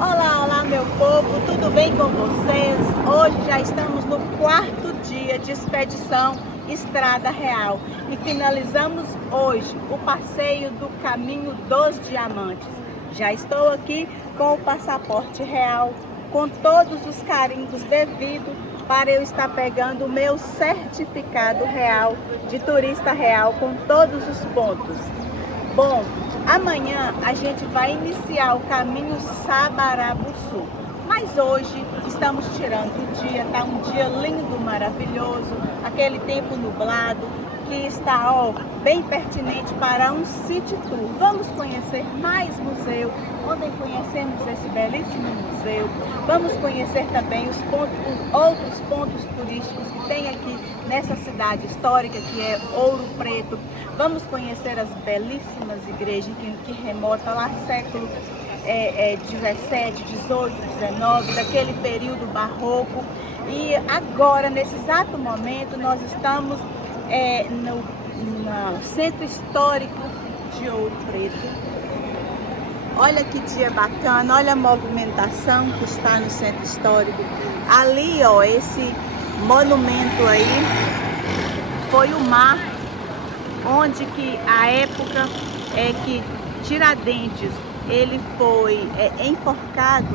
Olá, olá meu povo, tudo bem com vocês? Hoje já estamos no 4º dia de expedição Estrada Real e finalizamos hoje o passeio do Caminho dos Diamantes. Já estou aqui com o passaporte real, com todos os carimbos devidos para eu estar pegando o meu certificado real de turista real com todos os pontos. Bom, amanhã a gente vai iniciar o caminho Sabarabuçu, mas hoje estamos tirando o dia, tá um dia lindo, maravilhoso, aquele tempo nublado que está bem pertinente para um city tour. Vamos conhecer mais museu, onde conhecemos esse belíssimo museu. Vamos conhecer também os outros pontos turísticos que tem aqui nessa cidade histórica que é Ouro Preto. Vamos conhecer as belíssimas igrejas que remontam lá século 17, 18, 19, daquele período barroco. E agora, nesse exato momento, nós estamos no Centro Histórico de Ouro Preto. Olha que dia bacana, olha a movimentação que está no Centro Histórico. Ali, ó, esse monumento aí foi o mar onde que a época que Tiradentes ele foi enforcado,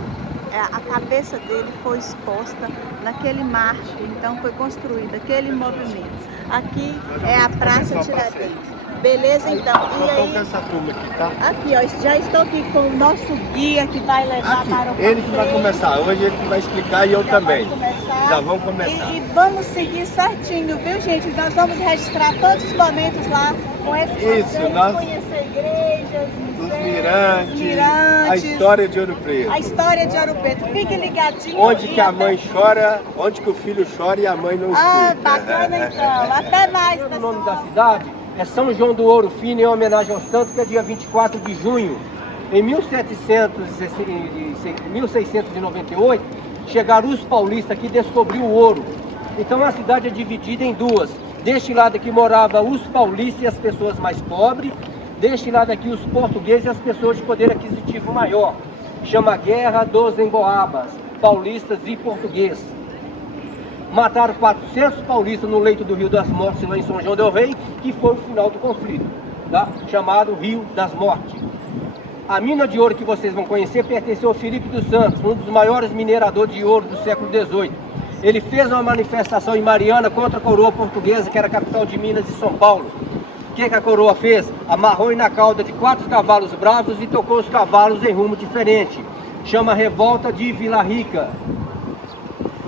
a cabeça dele foi exposta naquele marcho, então foi construído aquele movimento. Aqui é a Praça Tiradentes. Beleza, então. E aí, essa turma aqui, tá? aqui, ó, já estou aqui com o nosso guia que vai levar Aqui, para o ele que vai passeio. começar, hoje ele que vai explicar e eu também. Já vamos começar. E vamos seguir certinho, viu, gente? Nós vamos registrar todos os momentos lá com esse passeio, nós conhecer igrejas, os museus, mirantes, a história de Ouro Preto. A história de Ouro Preto. Fique ligadinho. Onde que a mãe chora, onde que o filho chora e a mãe não escuta. Ah, bacana então. Até mais, pessoal. O nome da cidade é São João do Ouro Fino, em homenagem ao santo, que é dia 24 de junho. Em 1698, chegaram os paulistas aqui e descobriram o ouro. Então a cidade é dividida em duas. Deste lado aqui morava os paulistas e as pessoas mais pobres. Deste lado aqui os portugueses e as pessoas de poder aquisitivo maior. Chama Guerra dos Emboabas, paulistas e portugueses. Mataram 400 paulistas no leito do Rio das Mortes, lá em São João del Rei, que foi o final do conflito, tá? Chamado Rio das Mortes. A mina de ouro que vocês vão conhecer pertenceu ao Filipe dos Santos, um dos maiores mineradores de ouro do século XVIII. Ele fez uma manifestação em Mariana contra a coroa portuguesa, que era a capital de Minas e São Paulo. O que a coroa fez? Amarrou na cauda de 4 cavalos bravos e tocou os cavalos em rumo diferente. Chama Revolta de Vila Rica.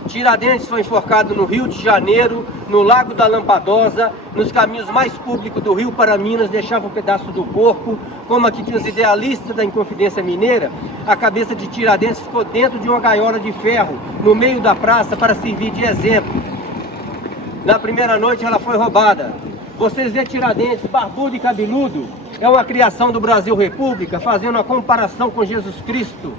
Tiradentes foi enforcado no Rio de Janeiro, no Lago da Lampadosa, nos caminhos mais públicos do Rio para Minas, deixava um pedaço do corpo. Como aqui tinha os idealistas da Inconfidência Mineira, a cabeça de Tiradentes ficou dentro de uma gaiola de ferro, no meio da praça, para servir de exemplo. Na primeira noite ela foi roubada. Vocês vê Tiradentes, barbudo e cabeludo, é uma criação do Brasil República, fazendo uma comparação com Jesus Cristo.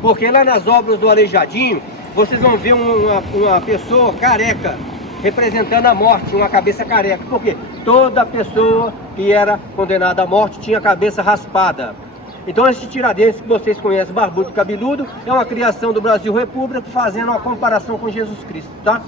Porque lá nas obras do Aleijadinho, vocês vão ver uma pessoa careca, representando a morte, uma cabeça careca. Por quê? Toda pessoa que era condenada à morte tinha a cabeça raspada. Então esse Tiradentes que vocês conhecem, barbudo e cabeludo, é uma criação do Brasil República, fazendo uma comparação com Jesus Cristo, tá?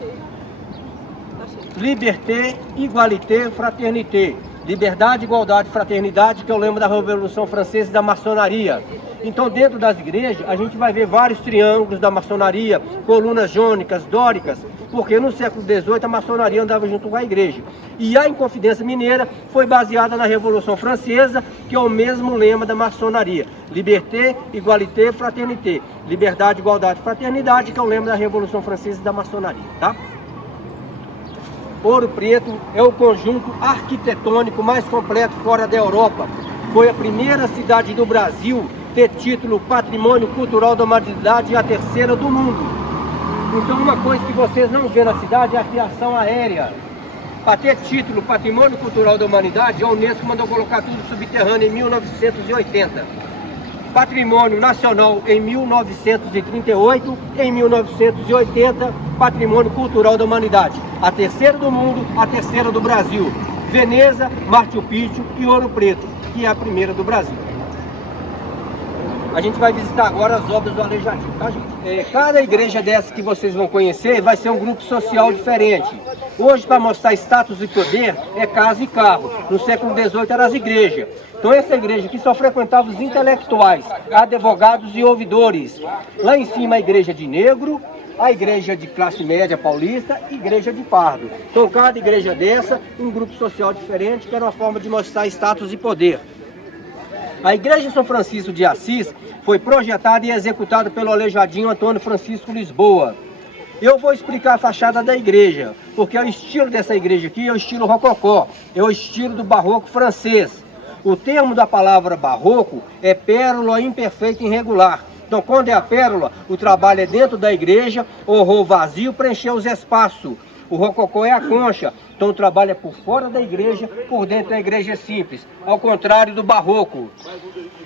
Liberté, igualité, fraternité. Liberdade, igualdade, fraternidade, que é o lema da Revolução Francesa e da maçonaria. Então, dentro das igrejas, a gente vai ver vários triângulos da maçonaria, colunas jônicas, dóricas, porque no século XVIII a maçonaria andava junto com a igreja. E a Inconfidência Mineira foi baseada na Revolução Francesa, que é o mesmo lema da maçonaria. Liberté, igualité, fraternité. Liberdade, igualdade, fraternidade, que é o lema da Revolução Francesa e da maçonaria, tá? Ouro Preto é o conjunto arquitetônico mais completo fora da Europa. Foi a primeira cidade do Brasil a ter título Patrimônio Cultural da Humanidade e a terceira do mundo. Então uma coisa que vocês não vê na cidade é a fiação aérea. Para ter título Patrimônio Cultural da Humanidade, a Unesco mandou colocar tudo subterrâneo em 1980. Patrimônio Nacional em 1938, em 1980, Patrimônio Cultural da Humanidade. A terceira do mundo, a terceira do Brasil. Veneza, Machu Picchu e Ouro Preto, que é a primeira do Brasil. A gente vai visitar agora as obras do Aleijadinho, tá, gente? Cada igreja dessa que vocês vão conhecer vai ser um grupo social diferente. Hoje, para mostrar status e poder, é casa e carro. No século XVIII eram as igrejas. Então essa igreja aqui só frequentava os intelectuais, advogados e ouvidores. Lá em cima a igreja de negro, a igreja de classe média paulista e igreja de pardo. Então cada igreja dessa, um grupo social diferente, que era uma forma de mostrar status e poder. A igreja de São Francisco de Assis foi projetada e executada pelo Aleijadinho Antônio Francisco Lisboa. Eu vou explicar a fachada da igreja, porque o estilo dessa igreja aqui é o estilo rococó, é o estilo do barroco francês. O termo da palavra barroco é pérola imperfeita e irregular. Então, quando é a pérola, o trabalho é dentro da igreja, o vazio preencher os espaços. O rococó é a concha, então o trabalho é por fora da igreja, por dentro da igreja é simples, ao contrário do barroco.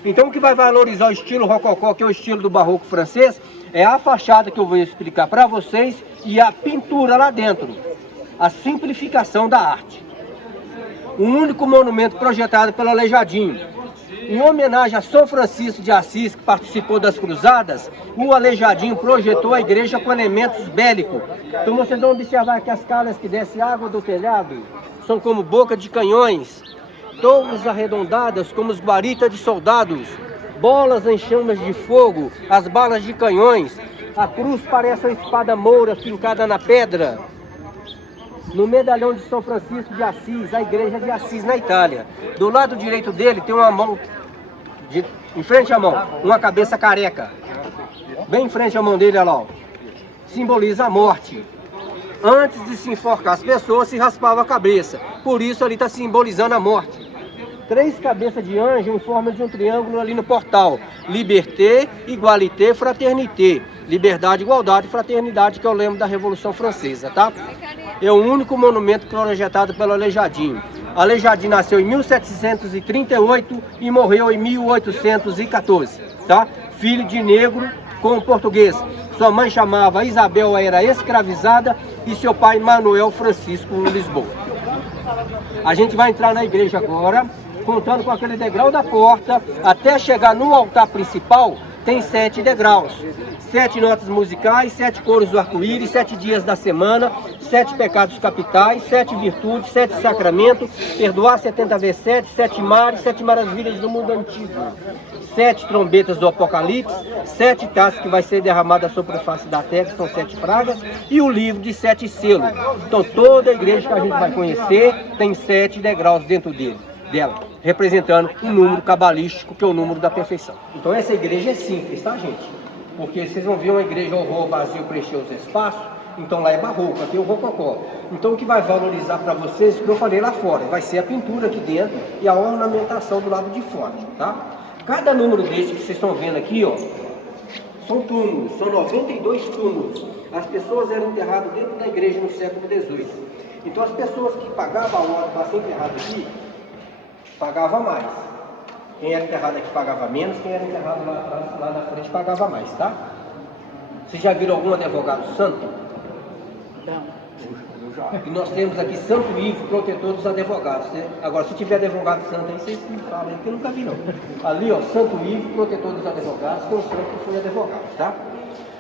Então, o que vai valorizar o estilo rococó, que é o estilo do barroco francês, é a fachada que eu vou explicar para vocês e a pintura lá dentro, a simplificação da arte. O único monumento projetado pelo Aleijadinho. Em homenagem a São Francisco de Assis, que participou das cruzadas, o Aleijadinho projetou a igreja com elementos bélicos. Então vocês vão observar que as calhas que descem água do telhado são como boca de canhões, torres arredondadas como os guaritas de soldados, bolas em chamas de fogo, as balas de canhões, a cruz parece uma espada moura fincada na pedra. No medalhão de São Francisco de Assis, a igreja de Assis na Itália. Do lado direito dele tem uma mão, em frente à mão, uma cabeça careca. Bem em frente à mão dele, olha lá, ó. Simboliza a morte. Antes de se enforcar as pessoas, se raspava a cabeça. Por isso ali está simbolizando a morte. 3 cabeças de anjo em forma de um triângulo ali no portal. Liberté, igualité, fraternité. Liberdade, igualdade e fraternidade, que é o lema da Revolução Francesa, tá? É o único monumento projetado pelo Aleijadinho. Aleijadinho nasceu em 1738 e morreu em 1814, tá? Filho de negro com português. Sua mãe chamava Isabel, era escravizada, e seu pai Manuel Francisco Lisboa. A gente vai entrar na igreja agora, contando com aquele degrau da porta, até chegar no altar principal, tem 7 degraus. 7 notas musicais, 7 coros do arco-íris, 7 dias da semana, 7 pecados capitais, 7 virtudes, 7 sacramentos, perdoar 70 vezes 7, 7 mares, 7 maravilhas do mundo antigo, 7 trombetas do Apocalipse, 7 taças que vai ser derramada sobre a face da terra, que são 7 pragas, e o livro de 7 selos. Então toda a igreja que a gente vai conhecer tem 7 degraus dentro dela, representando um número cabalístico, que é o número da perfeição. Então essa igreja é simples, tá, gente? Porque vocês vão ver uma igreja horror vazio preencher os espaços, então lá é barroco, aqui é o rococó. Então o que vai valorizar para vocês, o que eu falei lá fora, vai ser a pintura aqui dentro e a ornamentação do lado de fora, tá? Cada número desse que vocês estão vendo aqui, ó, são túmulos, são 92 túmulos. As pessoas eram enterradas dentro da igreja no século XVIII. Então as pessoas que pagavam a hora para ser enterrado aqui, pagavam mais. Quem era enterrado aqui pagava menos, quem era enterrado lá na frente pagava mais, tá? Vocês já viram algum advogado santo? Não. E nós temos aqui Santo Ivo, protetor dos advogados. Agora, se tiver advogado santo aí, vocês me falam aí, que eu nunca vi não. Ali, ó, Santo Ivo, protetor dos advogados, que é o santo que foi advogado, tá?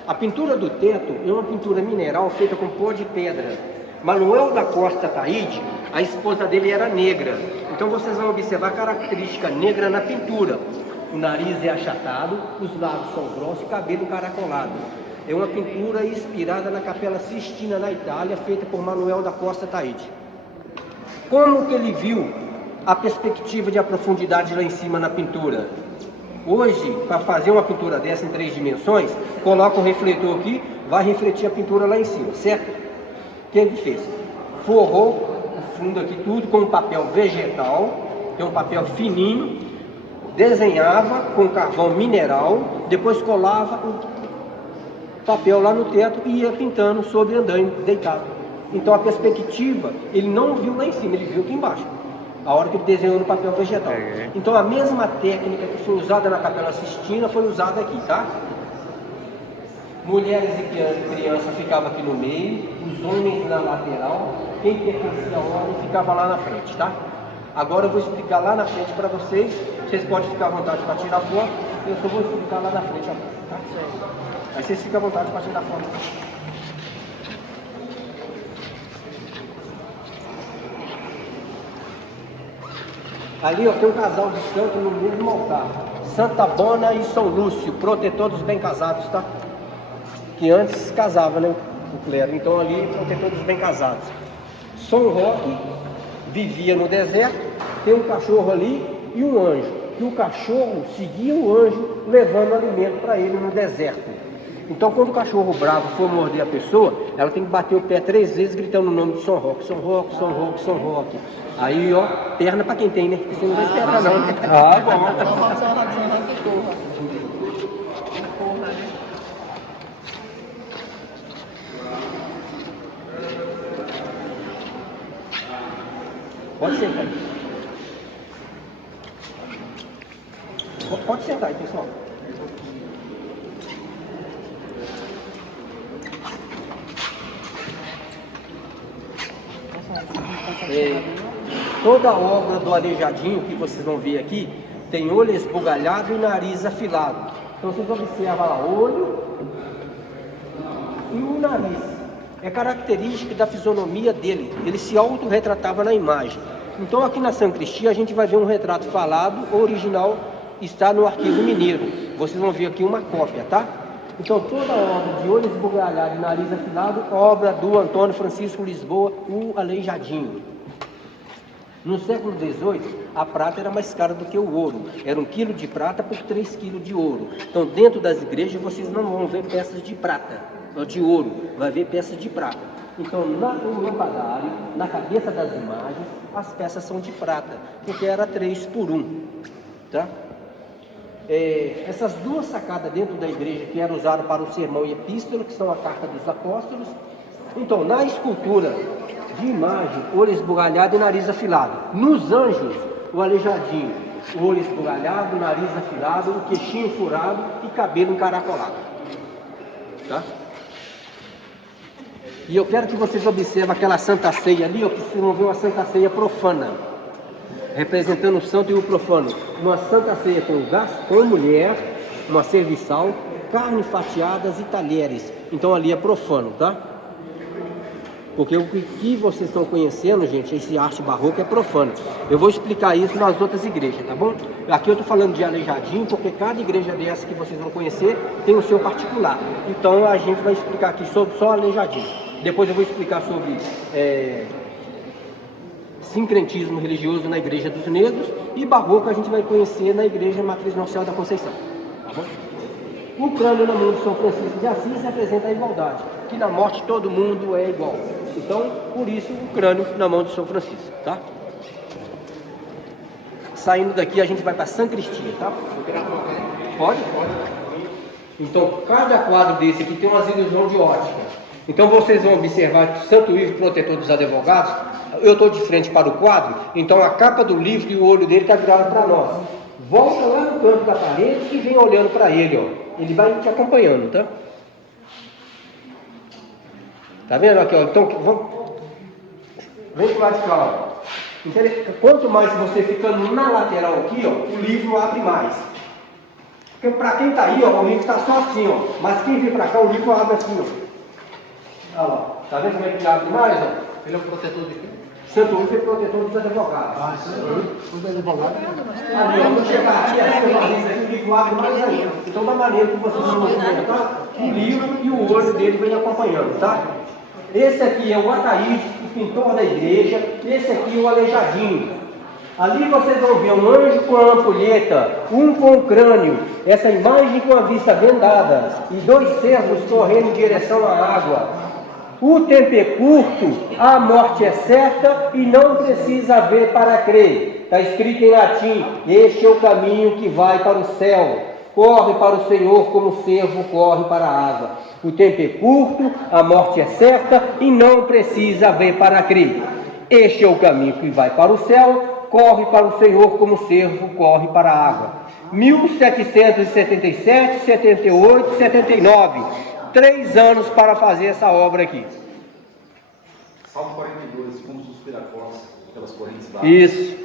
A pintura do teto é uma pintura mineral feita com pó de pedra. Manuel da Costa Taide, a esposa dele era negra. Então vocês vão observar a característica negra na pintura. O nariz é achatado, os lábios são grossos e o cabelo encaracolado. É uma pintura inspirada na Capela Sistina, na Itália, feita por Manuel da Costa Taide. Como que ele viu a perspectiva de a profundidade lá em cima na pintura? Hoje, para fazer uma pintura dessa em 3 dimensões, coloca um refletor aqui, vai refletir a pintura lá em cima, certo? O que ele fez? Forrou o fundo aqui tudo com um papel vegetal, que é um papel fininho, desenhava com carvão mineral, depois colava o papel lá no teto e ia pintando sobre andaime, deitado. Então a perspectiva, ele não viu lá em cima, ele viu aqui embaixo, a hora que ele desenhou no papel vegetal. Então a mesma técnica que foi usada na Capela Sistina foi usada aqui, tá? Mulheres e crianças ficavam aqui no meio, os homens na lateral, quem pertencia ao homem ficava lá na frente, tá? Agora eu vou explicar lá na frente para vocês, vocês podem ficar à vontade para tirar foto, eu só vou explicar lá na frente agora, tá? Aí vocês ficam à vontade para tirar foto. Ali ó, tem um casal de santo no mesmo altar. Santa Bona e São Lúcio, protetor dos bem casados, tá? Que antes casava, né? O clero. Então ali, protetor dos bem casados. São Roque vivia no deserto, tem um cachorro ali e um anjo. E o cachorro seguia o anjo levando alimento para ele no deserto. Então quando o cachorro bravo for morder a pessoa, ela tem que bater o pé 3 vezes gritando o nome de São Roque, São Roque, São Roque, São Roque. Aí ó, perna para quem tem, né? Você não vai esperar não. Ah, bom. Pode sentar aí. Pode sentar aí, pessoal. Toda a obra do Aleijadinho que vocês vão ver aqui tem olho esbugalhado e nariz afilado. Então vocês observam lá o olho e o nariz. É característica da fisionomia dele. Ele se autorretratava na imagem. Então aqui na São Cristi a gente vai ver um retrato falado, o original está no Arquivo Mineiro. Vocês vão ver aqui uma cópia, tá? Então toda a obra de olho esbugalhado e nariz afilado, obra do Antônio Francisco Lisboa, o Aleijadinho. No século XVIII, a prata era mais cara do que o ouro. Era 1 quilo de prata por 3 quilos de ouro. Então dentro das igrejas vocês não vão ver peças de prata, ou de ouro, vai ver peças de prata. Então no lampadário, na cabeça das imagens, as peças são de prata, porque era 3 por 1, tá? Essas duas sacadas dentro da igreja que eram usadas para o sermão e epístola, que são a carta dos apóstolos. Então na escultura de imagem, olho esbugalhado e nariz afilado. Nos anjos, o Aleijadinho, o olho esbugalhado, nariz afilado, o queixinho furado e cabelo encaracolado, tá? E eu quero que vocês observem aquela Santa Ceia ali, ó, que vocês vão ver uma Santa Ceia profana, representando o santo e o profano. Uma Santa Ceia com mulher, uma serviçal, carne fatiadas e talheres. Então ali é profano, tá? Porque o que vocês estão conhecendo, gente, esse arte barroco é profano. Eu vou explicar isso nas outras igrejas, tá bom? Aqui eu estou falando de Aleijadinho, porque cada igreja dessa que vocês vão conhecer tem o seu particular. Então a gente vai explicar aqui sobre só Aleijadinho. Depois eu vou explicar sobre sincretismo religioso na Igreja dos Negros, e barroco a gente vai conhecer na Igreja Matriz Nossa Senhora da Conceição, tá bom? O crânio na mão de São Francisco de Assis representa a igualdade, que na morte todo mundo é igual. Então, por isso, o crânio na mão de São Francisco, tá? Saindo daqui, a gente vai para São Cristina, tá? Pode? Pode. Então, cada quadro desse aqui tem umas ilusões de ótica. Então, vocês vão observar que Santo Ivo, protetor dos advogados, eu estou de frente para o quadro, então a capa do livro e o olho dele está virado para nós. Volta lá no canto da parede e vem olhando para ele, ó. Ele vai te acompanhando, tá? Tá vendo aqui, ó? Então, vamos... vem para o lado de cá, ó. Então, quanto mais você ficando na lateral aqui, ó, o livro abre mais. Porque para quem está aí, ó, o livro está só assim, ó. Mas quem vem para cá, o livro abre assim, ó. Olha lá. Tá vendo como é que ele abre mais, ó? Ele é o protetor de quem? Santo Ivo é protetor dos advogados. Ah, os advogados. Ali, ó, quando chegar aqui, assim, ó, o livro abre mais ainda. Então, da maneira que vocês vão movimentar, o livro e o olho dele vem acompanhando, tá? Esse aqui é o Ataíde, o pintor da igreja. Esse aqui é o Aleijadinho. Ali vocês vão ver um anjo com a ampulheta, um com o crânio, essa imagem com a vista vendada e 2 servos correndo em direção à água. O tempo é curto, a morte é certa e não precisa ver para crer. Está escrito em latim: este é o caminho que vai para o céu. Corre para o Senhor como o servo corre para a água. O tempo é curto, a morte é certa e não precisa ver para crer. Este é o caminho que vai para o céu. Corre para o Senhor como o servo corre para a água. 1777, 78, 79. 3 anos para fazer essa obra aqui. Salmo 42, como suspira a corça, pelas correntes da água. Isso.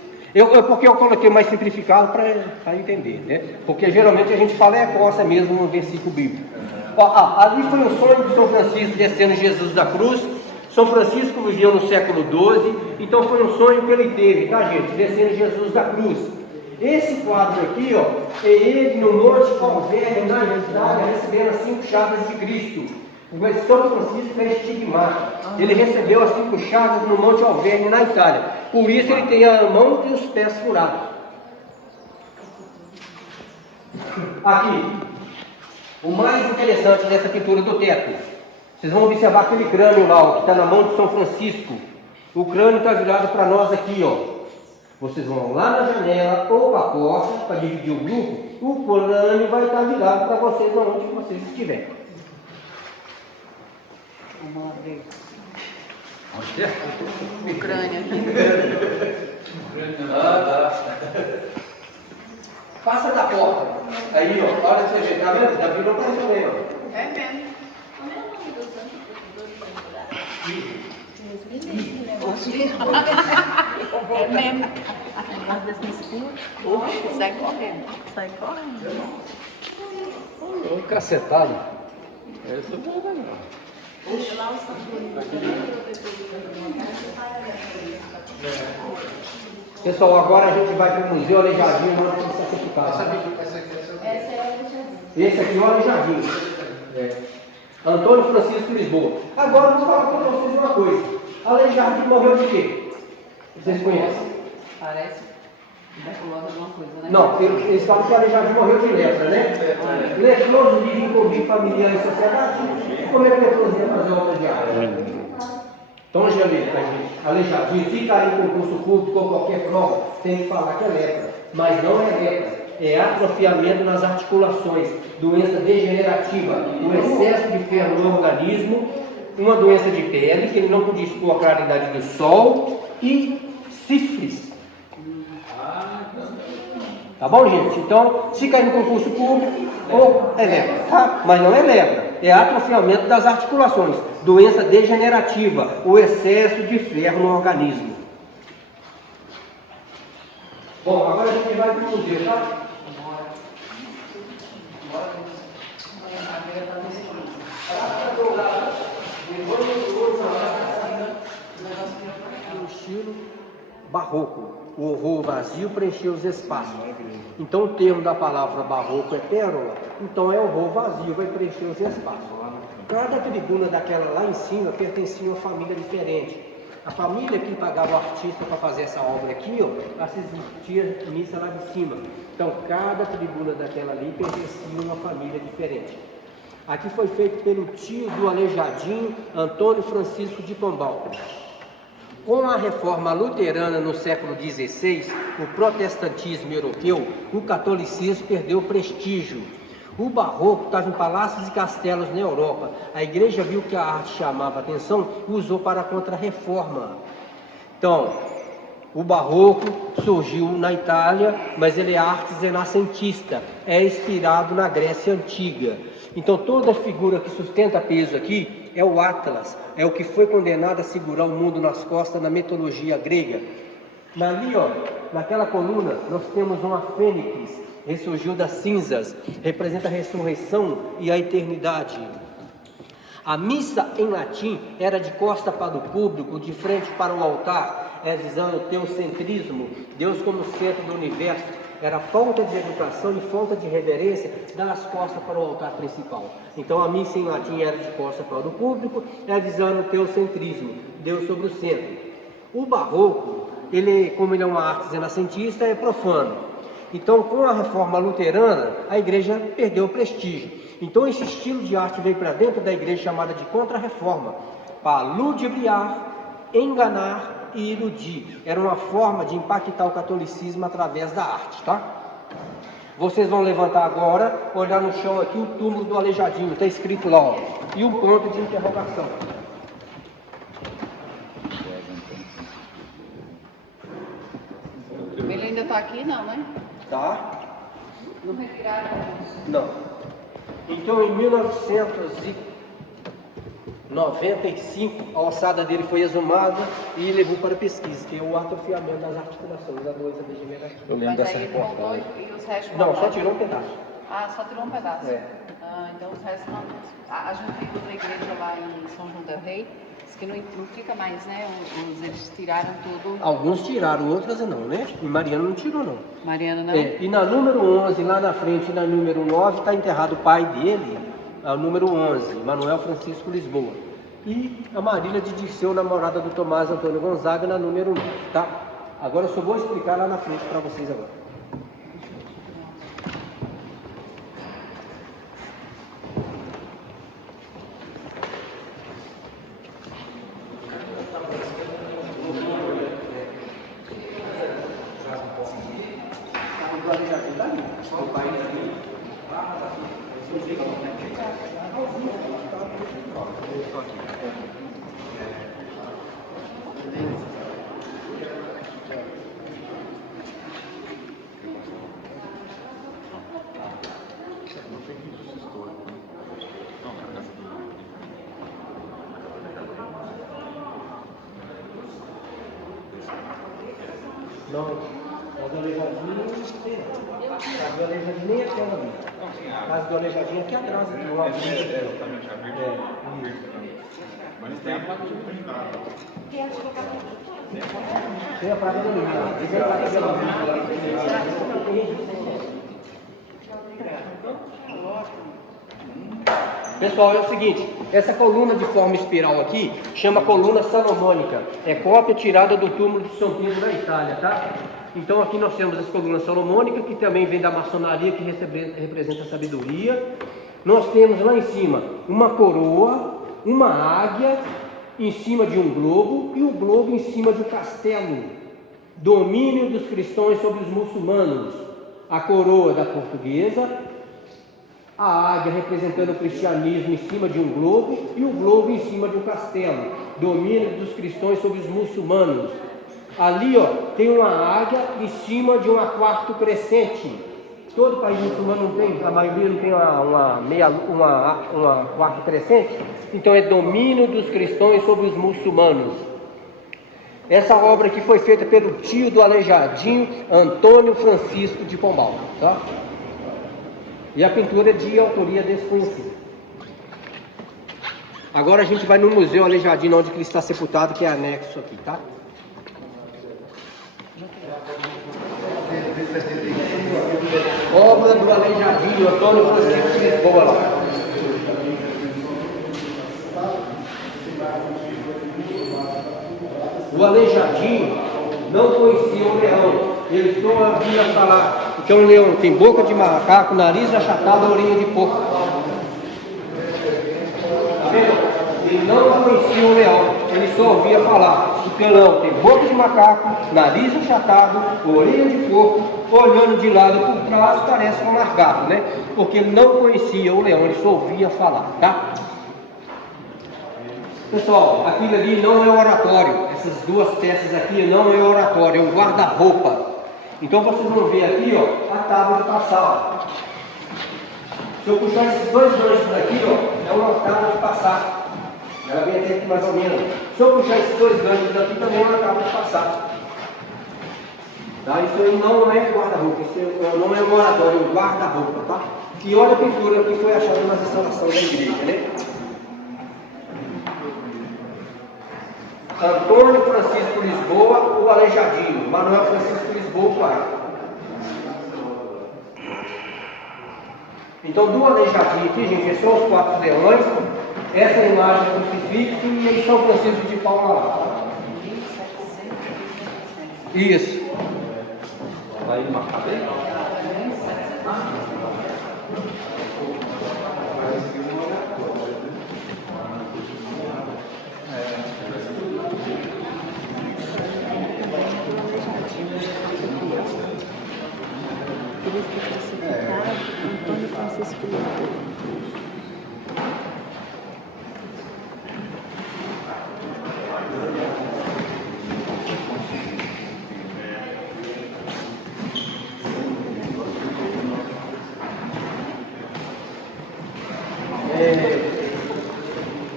Porque eu coloquei mais simplificado para entender, né? Porque geralmente a gente fala é coça mesmo no versículo bíblico. Ó, ali foi o sonho de São Francisco descendo Jesus da cruz. São Francisco viveu no século XII, então foi um sonho que ele teve, tá, gente? Descendo Jesus da cruz. Esse quadro aqui, ó, é ele no Monte Calvário, na Itália, recebendo as 5 chagas de Cristo. Mas São Francisco é estigmático. Ele recebeu as 5 chagas no Monte Alverne, na Itália. Por isso ele tem a mão e os pés furados. Aqui, o mais interessante dessa pintura do teto. Vocês vão observar aquele crânio lá, ó, que está na mão de São Francisco. O crânio está virado para nós aqui, ó. Vocês vão lá na janela ou para a porta, para dividir o grupo. O crânio vai estar virado para vocês onde vocês estiverem. O crânio aqui. Passa da porta. Aí, ó, olha pra você ver, tá vendo? Tá virando para também, ó. É mesmo. É mesmo. Sai correndo. Sai correndo. Um cacetado. Essa não é legal. Pessoal, agora a gente vai para o Museu Aleijadinho, onde está certificado. Esse aqui é o Aleijadinho. Antônio Francisco Lisboa. Agora eu vou falar para vocês uma coisa. Aleijadinho morreu de quê? Vocês conhecem? Parece tuberculose alguma coisa, né? Não, eles falam que Aleijadinho morreu de lepra, né? Leproso vive em convívio familiar em sociedade. Como é que o leproso ia fazer obra de arte? Então, Aleijadinho, se cair em concurso público ou qualquer prova, tem que falar que é lepra. Mas não é lepra. É atrofiamento nas articulações, doença degenerativa, um excesso de ferro no organismo, uma doença de pele, que ele não podia expor a claridade do sol, e sífilis. Tá bom, gente? Então, se cair no concurso público, ou é lepra, tá? Mas não é lepra, é atrofiamento das articulações, doença degenerativa, o excesso de ferro no organismo. Bom, agora a gente vai para o museu, tá? O estilo barroco, o horror vazio preencheu os espaços. Então o termo da palavra barroco é pérola, então é horror vazio, vai preencher os espaços. Cada tribuna daquela lá em cima pertencia a uma família diferente. A família que pagava o artista para fazer essa obra aqui, ó, assistia missa lá de cima. Então cada tribuna daquela ali pertencia a uma família diferente. Aqui foi feito pelo tio do Aleijadinho, Antônio Francisco de Pombal. Com a reforma luterana no século XVI, o protestantismo europeu, o catolicismo perdeu prestígio. O barroco estava em palácios e castelos na Europa. A igreja viu que a arte chamava atenção e usou para a contra-reforma. Então, o barroco surgiu na Itália, mas ele é arte renascentista, é inspirado na Grécia Antiga. Então toda figura que sustenta peso aqui é o Atlas, é o que foi condenado a segurar o mundo nas costas na mitologia grega. Ali, ó, naquela coluna, nós temos uma fênix, ressurgiu das cinzas, representa a ressurreição e a eternidade. A missa em latim era de costa para o público, de frente para o altar, visando o teocentrismo, Deus como centro do universo. Era falta de educação e falta de reverência dar as costas para o altar principal. Então a missa em latim era de costas para o público, visando o teocentrismo, Deus sobre o centro. O barroco, como ele é uma arte renascentista, é profano. Então, com a reforma luterana, a igreja perdeu o prestígio. Então, esse estilo de arte veio para dentro da igreja chamada de contra-reforma, para ludibriar, enganar e iludir. Era uma forma de impactar o catolicismo através da arte, tá? Vocês vão levantar agora, olhar no chão aqui o túmulo do Aleijadinho, está escrito lá, ó, e um ponto de interrogação. Ele ainda está aqui, não, né? Tá? Não retiraram? Não. Então, em 1900 95, a ossada dele foi exumada e levou para pesquisa, que é o atrofiamento das articulações, da doença degenerativa. Eu lembro Mas dessa aí ele voltou reportagem. e os restos Não, só voltaram? tirou um pedaço. Ah, só tirou um pedaço? É. Ah, então os restos não... A gente viu outra igreja lá em São João del Rei, diz que não fica mais, né? Eles tiraram tudo. Alguns tiraram, outras não, né? E Mariana não tirou, não. Mariana não? É, e na número 11, lá na frente, na número 9, está enterrado o pai dele, o número 11, Manuel Francisco Lisboa. E a Marília de Dirceu, namorada do Tomás Antônio Gonzaga, na número 9, tá? Agora eu só vou explicar lá na frente para vocês agora. Não, as do Aleijadinho tem não. As do Aleijadinho nem aquela ali. As do Aleijadinho aqui atrás, aqui, uma Mas tem a placa de blindado. tem a praga do Pessoal, é o seguinte, essa coluna de forma espiral aqui chama coluna salomônica, é cópia tirada do túmulo de São Pedro da Itália, tá? Então aqui nós temos as colunas salomônicas, que também vem da maçonaria, que representa a sabedoria. Nós temos lá em cima uma coroa, uma águia em cima de um globo e o globo em cima de um castelo. Domínio dos cristãos sobre os muçulmanos. A coroa da portuguesa, a águia representando o cristianismo em cima de um globo e o globo em cima de um castelo. Domínio dos cristãos sobre os muçulmanos. Ali, ó, tem uma águia em cima de uma quarto crescente. Todo país muçulmano não tem, a maioria não tem uma quarto crescente. Então é domínio dos cristãos sobre os muçulmanos. Essa obra aqui foi feita pelo tio do Aleijadinho, Antônio Francisco de Pombal, tá? E a pintura é de autoria desconhecida. Agora a gente vai no Museu Aleijadinho, onde ele está sepultado, que é anexo aqui, tá? Obra do Aleijadinho, Antônio Francisco de Lisboa lá. O Aleijadinho não conhecia o leão, ele só havia falar, porque um leão tem boca de macaco, nariz achatado, orelha de porco. Tá vendo? Ele não conhecia o leão, ele só ouvia falar, porque o leão tem boca de macaco, nariz achatado, orelha de porco, olhando de lado por trás, parece um largato, né? Porque ele não conhecia o leão, ele só ouvia falar, tá? Pessoal, aquilo ali não é oratório, essas duas peças aqui não é oratório, é um guarda-roupa. Então vocês vão ver aqui, ó, a tábua de passar. Se eu puxar esses dois ganchos aqui, ó, é uma tábua de passar. Ela vem até aqui mais ou menos. Se eu puxar esses dois ganchos aqui, também é uma tábua de passar. Tá? Isso aí não é guarda-roupa, isso não é um oratório, é um guarda-roupa, tá? E olha a pintura que foi achada nas instalações da igreja, né? Antônio Francisco Lisboa, o Aleijadinho. Manuel Francisco Lisboa, o pai. Então, do Aleijadinho aqui, gente, são os 4 leões. Essa imagem é crucifixo e São Francisco de Paula lá. Isso. Vai marcar bem? Por isso que crucificado, Antônio Francisco Lisboa.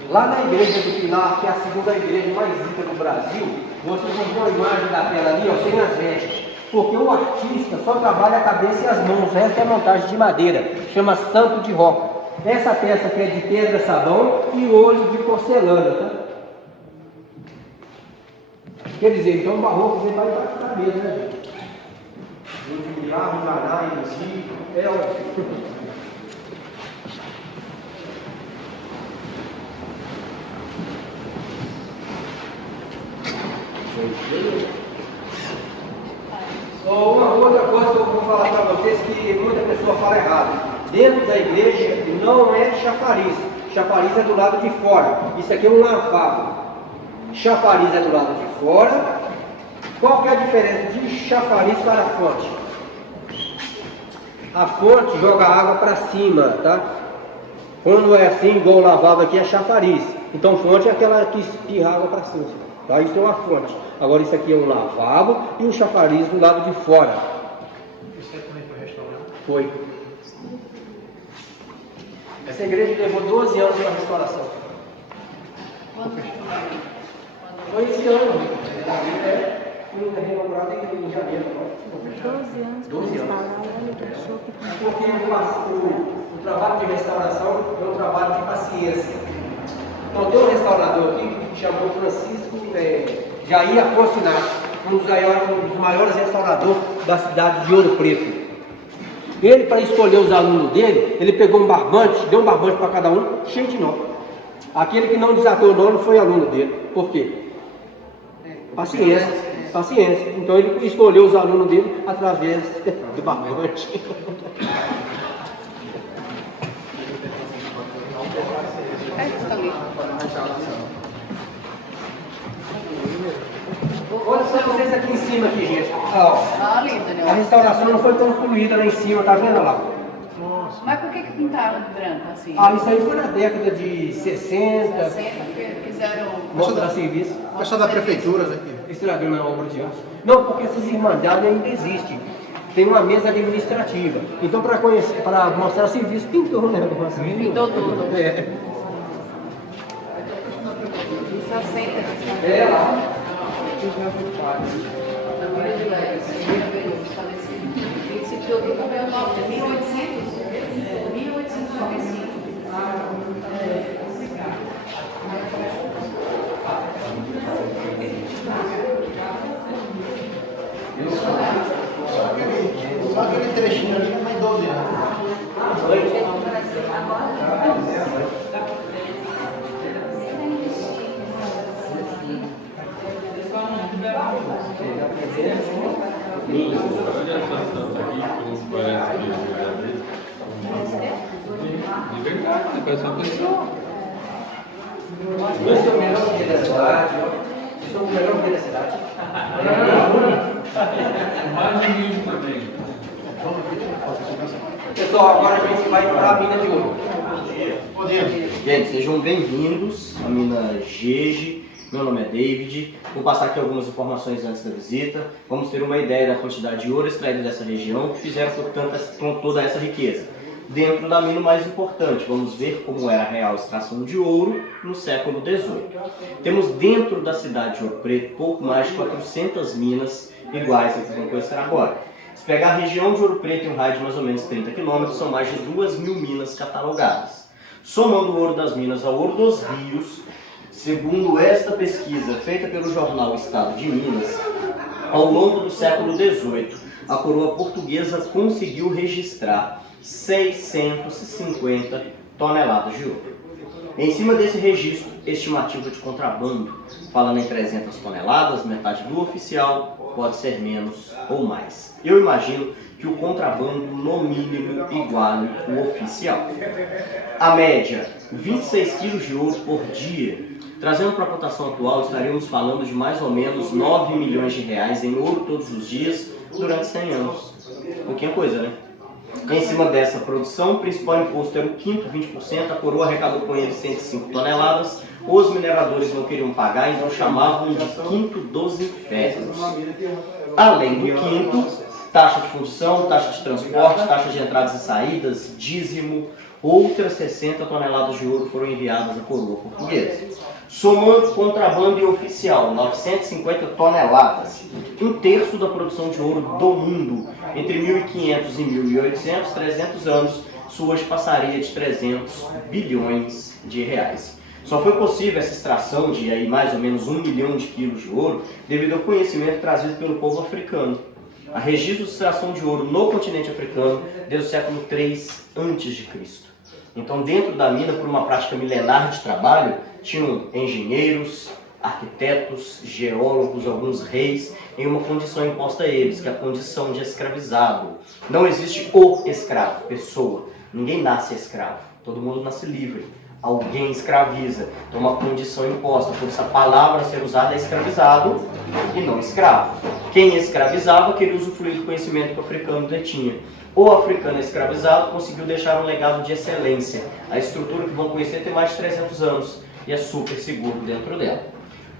Lá na igreja do Pilar, que é a segunda igreja mais rica do Brasil, vocês vão ver uma imagem da tela ali, ó, sem as vestes. Porque o artista só trabalha a cabeça e as mãos, o resto é montagem de madeira, chama Santo de Roca. Essa peça aqui é de pedra, sabão e olho de porcelana, tá? Quer dizer, então o barroco vem para embaixo da cabeça, né, gente? De Milagre, Maná, Inici, é ótimo. Uma outra coisa que eu vou falar para vocês que muita pessoa fala errado. Dentro da igreja não é chafariz. Chafariz é do lado de fora. Isso aqui é um lavabo. Chafariz é do lado de fora. Qual que é a diferença de chafariz para a fonte? A fonte joga água para cima, tá? Quando é assim, igual o lavabo aqui, é chafariz. Então fonte é aquela que espirra água para cima. Tá? Isso é uma fonte. Agora isso aqui é um lavabo e um chafariz do lado de fora. Isso aqui também foi restaurado? Foi. Essa igreja levou 12 anos para a restauração. Foi esse ano. Foi reinaugurado em janeiro. 12 anos para 12 anos. restaurar, olha que show que tem. Porque o trabalho de restauração é um trabalho de paciência. Então tem um restaurador aqui que chamou Francisco Jair Afonso Inácio, um dos maiores restauradores da cidade de Ouro Preto. Ele, para escolher os alunos dele, ele pegou um barbante, deu um barbante para cada um, cheio de nó. Aquele que não desatou o nó não foi aluno dele. Por quê? Paciência. Paciência. Então ele escolheu os alunos dele através do barbante. Olha só vocês aqui em cima, aqui, gente. Ali, Daniel. A restauração não foi concluída lá em cima, tá vendo lá? Mas por que pintaram de branco assim? Isso aí foi na década de 60. 60, porque quiseram... Mostrar serviço. O pessoal da prefeitura, né? Estragando a obra de arte. Não, porque essas irmandades ainda existem. Tem uma mesa administrativa. Então, para mostrar serviço, pintou, né? Pintou tudo. É. 60. É lá. Da Maria de Leves, falecido. E se tudo como é o nome? 1895. Só aquele trechinho ali já faz 12 anos. Olha essa santa aqui, como parece que é verdadeiro. De verdade, né? Parece uma pessoa. Esse é o melhor dia da cidade, ó. Esse é o melhor dia da cidade. Mais humilde também. Pessoal, agora a gente vai para a mina de ouro. Bom dia. Gente, sejam bem-vindos à mina Gege. Meu nome é David. Vou passar aqui algumas informações antes da visita. Vamos ter uma ideia da quantidade de ouro extraído dessa região que fizeram com toda essa riqueza. Dentro da mina, o mais importante, vamos ver como era a real extração de ouro no século XVIII. Temos dentro da cidade de Ouro Preto pouco mais de 400 minas iguais a que vamos conhecer agora. Se pegar a região de Ouro Preto em um raio de mais ou menos 30 km, são mais de 2.000 minas catalogadas. Somando o ouro das minas ao ouro dos rios, segundo esta pesquisa feita pelo jornal Estado de Minas, ao longo do século XVIII, a coroa portuguesa conseguiu registrar 650 toneladas de ouro. Em cima desse registro, estimativa de contrabando, falando em 300 toneladas, metade do oficial, pode ser menos ou mais. Eu imagino que o contrabando, no mínimo, iguale o oficial. A média, 26 quilos de ouro por dia. Trazendo para a cotação atual, estaríamos falando de mais ou menos 9 milhões de reais em ouro todos os dias durante 100 anos. Pouquinha coisa, né? Em cima dessa produção, o principal imposto era o quinto, 20%, a coroa arrecadou com ele 105 toneladas, os mineradores não queriam pagar, então chamavam de quinto dos infernos. Além do quinto, taxa de fundição, taxa de transporte, taxa de entradas e saídas, dízimo, outras 60 toneladas de ouro foram enviadas à coroa portuguesa. Somando contrabando e oficial, 950 toneladas, um terço da produção de ouro do mundo. Entre 1500 e 1800, 300 anos, isso hoje passaria de 300 bilhões de reais. Só foi possível essa extração de aí, mais ou menos 1 milhão de quilos de ouro devido ao conhecimento trazido pelo povo africano. Há registros de extração de ouro no continente africano desde o século III a.C. Então, dentro da mina, por uma prática milenar de trabalho, tinham engenheiros, arquitetos, geólogos, alguns reis, em uma condição imposta a eles, que é a condição de escravizado. Não existe o escravo, pessoa. Ninguém nasce escravo, todo mundo nasce livre. Alguém escraviza. Então, uma condição imposta. Por essa palavra ser usada é escravizado e não escravo. Quem escravizava queria usufruir do conhecimento que o africano detinha. O africano escravizado conseguiu deixar um legado de excelência. A estrutura que vão conhecer tem mais de 300 anos e é super seguro dentro dela.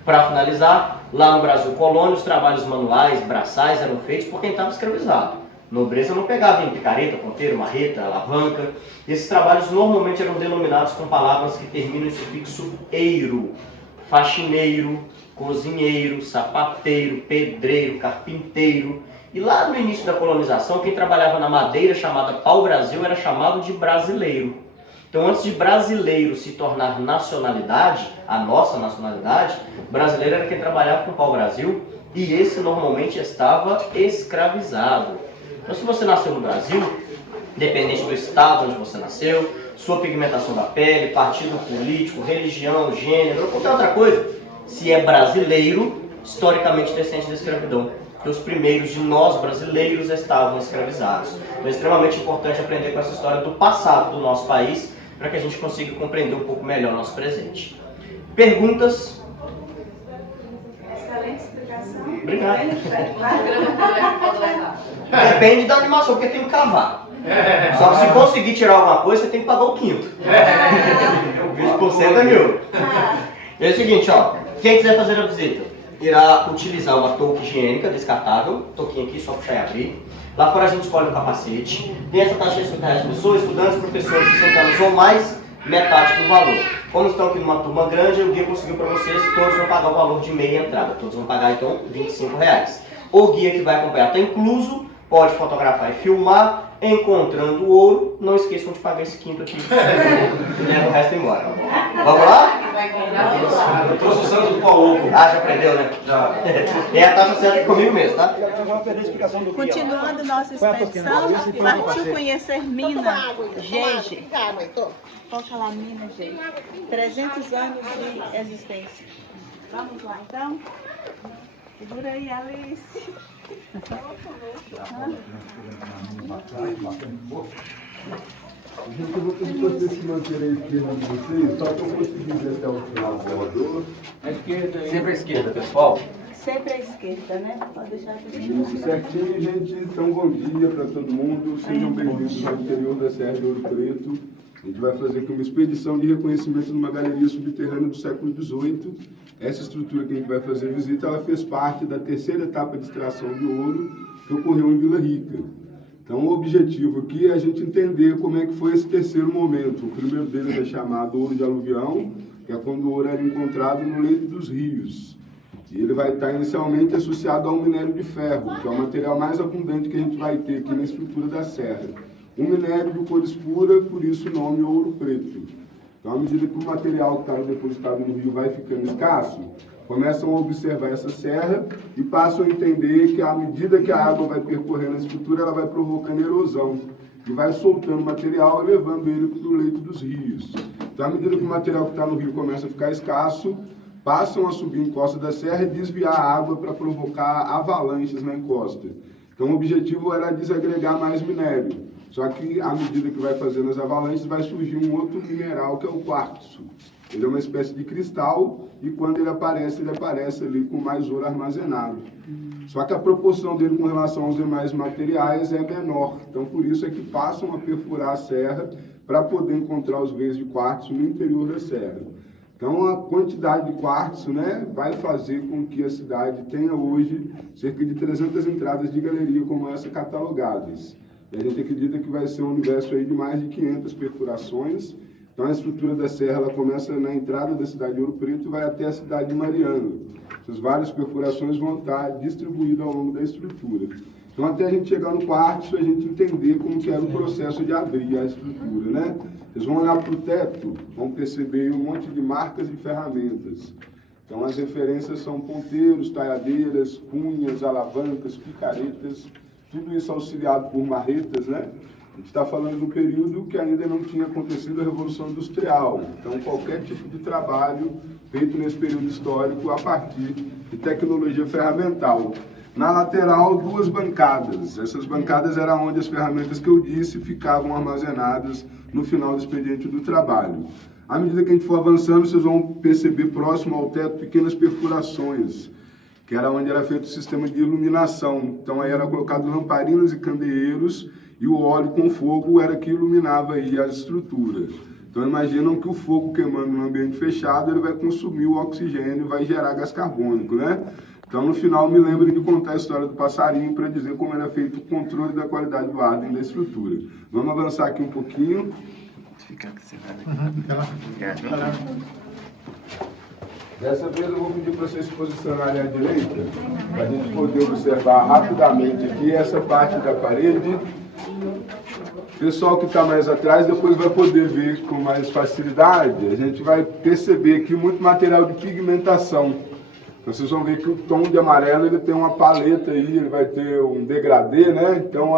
Para finalizar, lá no Brasil colônia, os trabalhos manuais, braçais eram feitos por quem estava escravizado. Nobreza não pegava em picareta, ponteiro, marreta, alavanca. Esses trabalhos normalmente eram denominados com palavras que terminam em sufixo eiro. Faxineiro, cozinheiro, sapateiro, pedreiro, carpinteiro. E lá no início da colonização, quem trabalhava na madeira chamada pau-brasil era chamado de brasileiro. Então, antes de brasileiro se tornar nacionalidade, a nossa nacionalidade, brasileiro era quem trabalhava com pau-brasil e esse normalmente estava escravizado. Então, se você nasceu no Brasil, independente do estado onde você nasceu, sua pigmentação da pele, partido político, religião, gênero, ou qualquer outra coisa, se é brasileiro, historicamente descende da escravidão. Porque os primeiros de nós brasileiros estavam escravizados. Então é extremamente importante aprender com essa história do passado do nosso país, para que a gente consiga compreender um pouco melhor o nosso presente. Perguntas? Excelente explicação. Obrigado. Pode levar. Depende da animação, porque tem que cavar. Só que se conseguir tirar alguma coisa, você tem que pagar o quinto. 20% é mil. É o seguinte, ó, quem quiser fazer a visita, irá utilizar uma touca higiênica descartável, touquinha aqui, só puxar e abrir. Lá fora a gente escolhe um capacete. Tem essa taxa de R$50 por pessoa, estudantes, professores de 60 anos ou mais, metade do valor. Como estão aqui numa turma grande, o guia conseguiu para vocês, todos vão pagar o valor de meia entrada. Todos vão pagar então R$25. O guia que vai acompanhar está incluso, pode fotografar e filmar. Encontrando o ouro, não esqueçam de pagar esse quinto aqui. E leva o resto embora. Vamos lá? Eu trouxe o santo do pau oco. Ah, já aprendeu, né? Já. É a taxa certa comigo mesmo, tá? Continuando nossa expedição, partiu conhecer Mina Gege. Coloca lá, Mina Gege. 300 anos de existência. Vamos lá, então? Segura aí, Alice. Gente, eu vou pedir para vocês se manterem à esquerda de vocês, só que eu conseguir ir até o final do voador. À esquerda aí. Sempre à esquerda, pessoal. Sempre à esquerda, né? Pode deixar Isso certinho, gente. Então, bom dia para todo mundo. Sejam bem-vindos ao interior da Serra de Ouro Preto. A gente vai fazer aqui uma expedição de reconhecimento numa galeria subterrânea do século XVIII. Essa estrutura que a gente vai fazer visita, ela fez parte da terceira etapa de extração de ouro que ocorreu em Vila Rica. Então, o objetivo aqui é a gente entender como é que foi esse terceiro momento. O primeiro deles é chamado ouro de aluvião, que é quando o ouro era encontrado no leito dos rios. E ele vai estar inicialmente associado ao minério de ferro, que é o material mais abundante que a gente vai ter aqui na estrutura da serra. Um minério de cor escura, por isso o nome ouro preto. Então, à medida que o material que estava depositado no rio vai ficando escasso, começam a observar essa serra e passam a entender que à medida que a água vai percorrendo a estrutura, ela vai provocando erosão e vai soltando material e levando ele para o leito dos rios. Então, à medida que o material que está no rio começa a ficar escasso, passam a subir a encosta da serra e desviar a água para provocar avalanches na encosta. Então, o objetivo era desagregar mais minério. Só que, à medida que vai fazendo as avalanches, vai surgir um outro mineral, que é o quartzo. Ele é uma espécie de cristal e, quando ele aparece ali com mais ouro armazenado. Só que a proporção dele com relação aos demais materiais é menor. Então, por isso é que passam a perfurar a serra para poder encontrar os veios de quartzo no interior da serra. Então, a quantidade de quartzo, né, vai fazer com que a cidade tenha hoje cerca de 300 entradas de galeria como essa catalogadas. E a gente acredita que vai ser um universo aí de mais de 500 perfurações. Então, a estrutura da serra ela começa na entrada da cidade de Ouro Preto e vai até a cidade de Mariana. Essas várias perfurações vão estar distribuídas ao longo da estrutura. Então, até a gente chegar no quartzo, a gente entender como que era o processo de abrir a estrutura, né? Vocês vão olhar para o teto, vão perceber um monte de marcas e ferramentas. Então, as referências são ponteiros, talhadeiras, cunhas, alavancas, picaretas, tudo isso auxiliado por marretas, né? A gente está falando de um período que ainda não tinha acontecido a Revolução Industrial. Então, qualquer tipo de trabalho feito nesse período histórico a partir de tecnologia ferramental. Na lateral, 2 bancadas. Essas bancadas eram onde as ferramentas que eu disse ficavam armazenadas no final do expediente do trabalho. À medida que a gente for avançando, vocês vão perceber próximo ao teto pequenas perfurações, que era onde era feito o sistema de iluminação. Então, aí era colocado lamparinas e candeeiros, e o óleo com fogo era que iluminava aí as estruturas. Então, imaginam que o fogo queimando no ambiente fechado, ele vai consumir o oxigênio e vai gerar gás carbônico, né? Então, no final, me lembro de contar a história do passarinho para dizer como era feito o controle da qualidade do ar dentro da estrutura. Vamos avançar aqui um pouquinho. Dessa vez eu vou pedir para vocês se posicionarem à direita, para a gente poder observar rapidamente aqui essa parte da parede. O pessoal que está mais atrás depois vai poder ver com mais facilidade. A gente vai perceber aqui muito material de pigmentação. Então, vocês vão ver que o tom de amarelo ele tem uma paleta aí, ele vai ter um degradê, né? Então,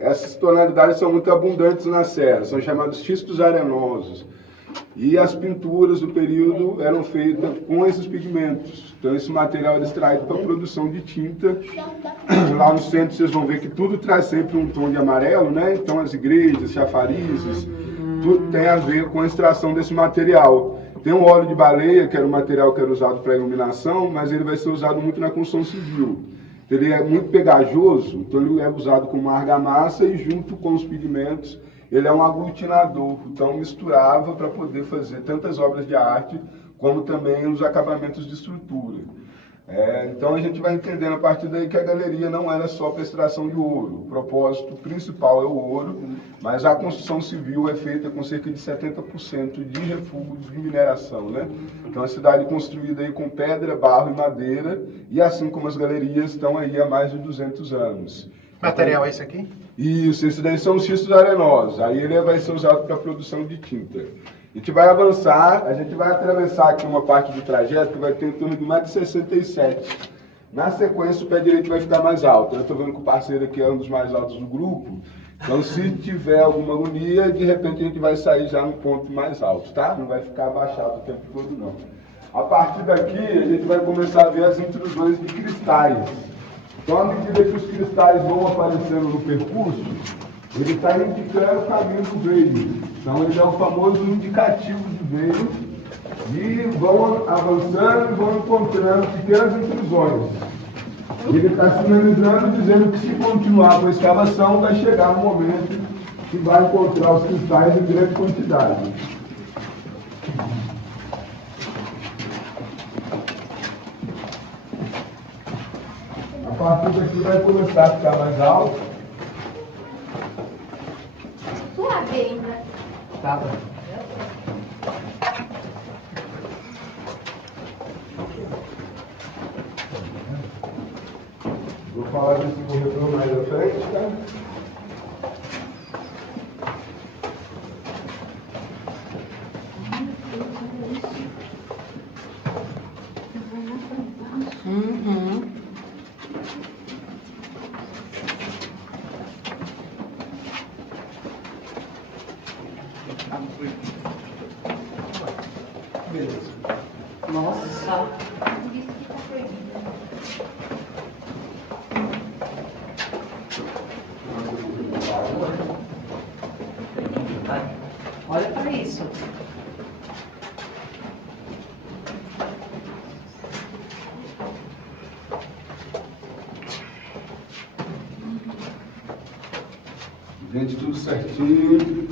essas tonalidades são muito abundantes na serra, são chamados xistos arenosos. E as pinturas do período eram feitas com esses pigmentos. Então, esse material era extraído para a produção de tinta. Lá no centro, vocês vão ver que tudo traz sempre um tom de amarelo, né? Então, as igrejas, chafarizes, tudo tem a ver com a extração desse material. Tem um óleo de baleia, que era o material que era usado para iluminação, mas ele vai ser usado muito na construção civil. Ele é muito pegajoso, então ele é usado como argamassa e junto com os pigmentos ele é um aglutinador, então misturava para poder fazer tantas obras de arte como também os acabamentos de estrutura. Então a gente vai entendendo a partir daí que a galeria não era só para extração de ouro. O propósito principal é o ouro, mas a construção civil é feita com cerca de 70% de refúgios de mineração, né? Então a cidade é construída aí com pedra, barro e madeira, e assim como as galerias estão aí há mais de 200 anos. Material é esse aqui? Isso, esses daí são os xistos arenosos, aí ele vai ser usado para a produção de tinta. A gente vai avançar, a gente vai atravessar aqui uma parte do trajeto que vai ter em torno de 1,67 m. Na sequência, o pé direito vai ficar mais alto. Eu estou vendo que o parceiro aqui é um dos mais altos do grupo, então se tiver alguma agonia, de repente a gente vai sair já no ponto mais alto, tá? Não vai ficar abaixado o tempo todo, não. A partir daqui, a gente vai começar a ver as intrusões de cristais. Então, à medida que os cristais vão aparecendo no percurso, ele está indicando o caminho do veio. Então, ele é o famoso indicativo de veio. E vão avançando e vão encontrando pequenas intrusões. Ele está sinalizando, dizendo que se continuar com a escavação, vai chegar no momento que vai encontrar os cristais em grande quantidade. A partir daqui vai começar a ficar mais alto. Suave ainda. Tá. Vou falar desse corredor mais à frente, tá? Nossa. Olha para isso. Gente, tudo certinho.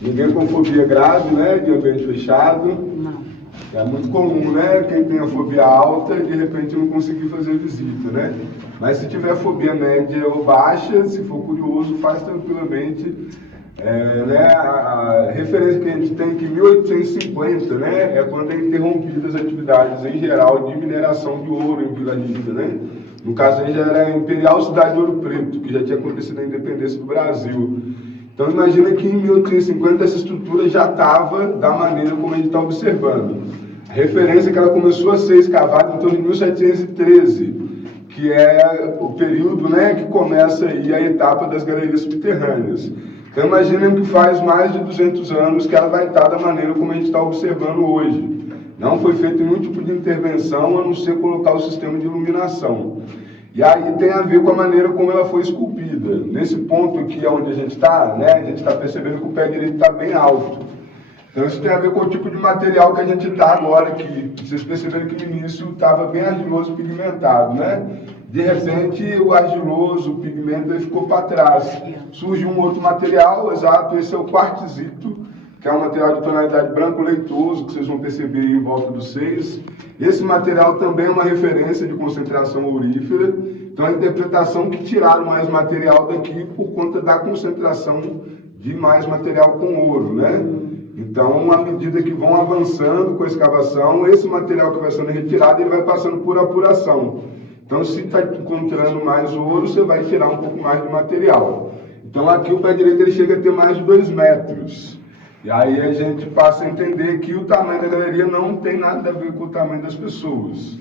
Ninguém com fobia grave, né? De ambiente fechado. Não. É muito comum, né? Quem tem a fobia alta, de repente não conseguir fazer visita, né? Mas se tiver fobia média ou baixa, se for curioso, faz tranquilamente. Né? A referência que a gente tem que em 1850, né, é quando é interrompidas as atividades em geral de mineração de ouro em Vila Rica, né? No caso aí já era a Imperial Cidade de Ouro Preto, que já tinha acontecido a independência do Brasil. Então imagina que em 1850 essa estrutura já estava da maneira como a gente está observando. A referência é que ela começou a ser escavada em torno de 1713, que é o período, né, que começa aí a etapa das galerias subterrâneas. Então imaginem que faz mais de 200 anos que ela vai estar da maneira como a gente está observando hoje. Não foi feito nenhum tipo de intervenção, a não ser colocar o sistema de iluminação. E aí tem a ver com a maneira como ela foi esculpida. Nesse ponto aqui onde a gente está, né, a gente está percebendo que o pé direito está bem alto. Então isso tem a ver com o tipo de material que a gente está agora aqui. Vocês perceberam que no início estava bem argiloso, pigmentado, né? De repente o argiloso, o pigmento, ele ficou para trás. Surge um outro material, exato, esse é o quartzito, que é um material de tonalidade branco leitoso, que vocês vão perceber aí em volta dos seios. Esse material também é uma referência de concentração aurífera. Então a interpretação que tiraram mais material daqui por conta da concentração de mais material com ouro, né? Então, à medida que vão avançando com a escavação, esse material que vai sendo retirado, ele vai passando por apuração. Então, se está encontrando mais ouro, você vai tirar um pouco mais de material. Então, aqui o pé direito ele chega a ter mais de 2 metros. E aí a gente passa a entender que o tamanho da galeria não tem nada a ver com o tamanho das pessoas.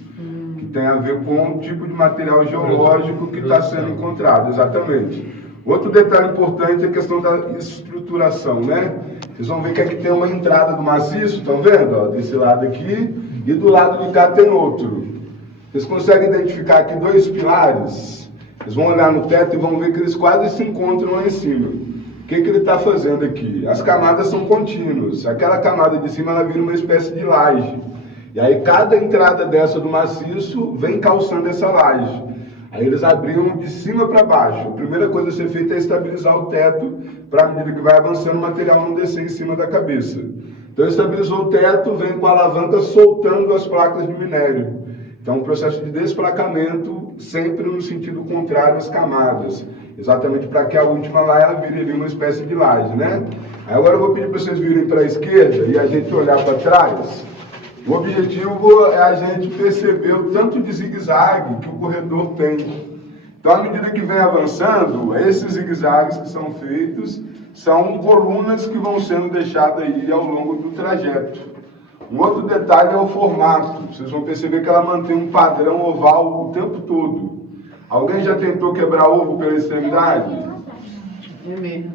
Que tem a ver com o tipo de material geológico que está sendo encontrado, exatamente. Outro detalhe importante é a questão da estruturação, né? Vocês vão ver que aqui tem uma entrada do maciço, estão vendo? Ó, desse lado aqui, e do lado de cá tem outro. Vocês conseguem identificar aqui 2 pilares? Vocês vão olhar no teto e vão ver que eles quase se encontram lá em cima. O que ele está fazendo aqui? As camadas são contínuas. Aquela camada de cima ela vira uma espécie de laje. E aí cada entrada dessa do maciço vem calçando essa laje. Aí eles abriam de cima para baixo. A primeira coisa a ser feita é estabilizar o teto, para à medida que vai avançando o material não descer em cima da cabeça. Então estabilizou o teto, vem com a alavanca soltando as placas de minério. Então um processo de desplacamento sempre no sentido contrário às camadas. Exatamente para que a última lá ela vire ali uma espécie de laje, né? Aí agora eu vou pedir para vocês virem para a esquerda e a gente olhar para trás. O objetivo é a gente perceber o tanto de zigue-zague que o corredor tem. Então, à medida que vem avançando, esses zigue-zagues que são feitos são colunas que vão sendo deixadas aí ao longo do trajeto. Um outro detalhe é o formato. Vocês vão perceber que ela mantém um padrão oval o tempo todo. Alguém já tentou quebrar ovo pela extremidade?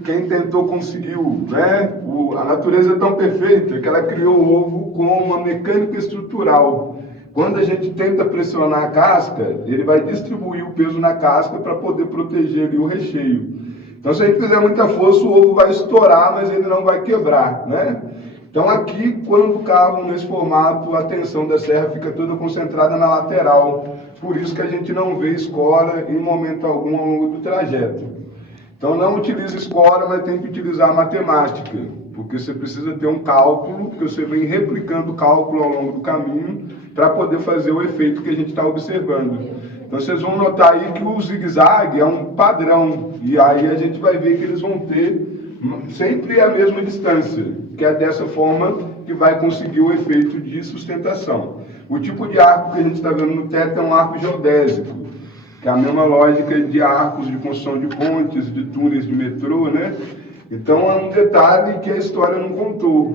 Quem tentou conseguiu, né? A natureza é tão perfeita que ela criou o ovo com uma mecânica estrutural. Quando a gente tenta pressionar a casca, ele vai distribuir o peso na casca para poder proteger ali o recheio. Então, se a gente fizer muita força, o ovo vai estourar, mas ele não vai quebrar, né? Então, aqui, quando cavam nesse formato, a tensão da serra fica toda concentrada na lateral. Por isso que a gente não vê escora em momento algum ao longo do trajeto. Então não utilize escora, mas tem que utilizar a matemática, porque você precisa ter um cálculo, porque você vem replicando o cálculo ao longo do caminho para poder fazer o efeito que a gente está observando. Então vocês vão notar aí que o zigue-zague é um padrão, e aí a gente vai ver que eles vão ter sempre a mesma distância, que é dessa forma que vai conseguir o efeito de sustentação. O tipo de arco que a gente está vendo no teto é um arco geodésico, que é a mesma lógica de arcos de construção de pontes, de túneis de metrô, né? Então é um detalhe que a história não contou.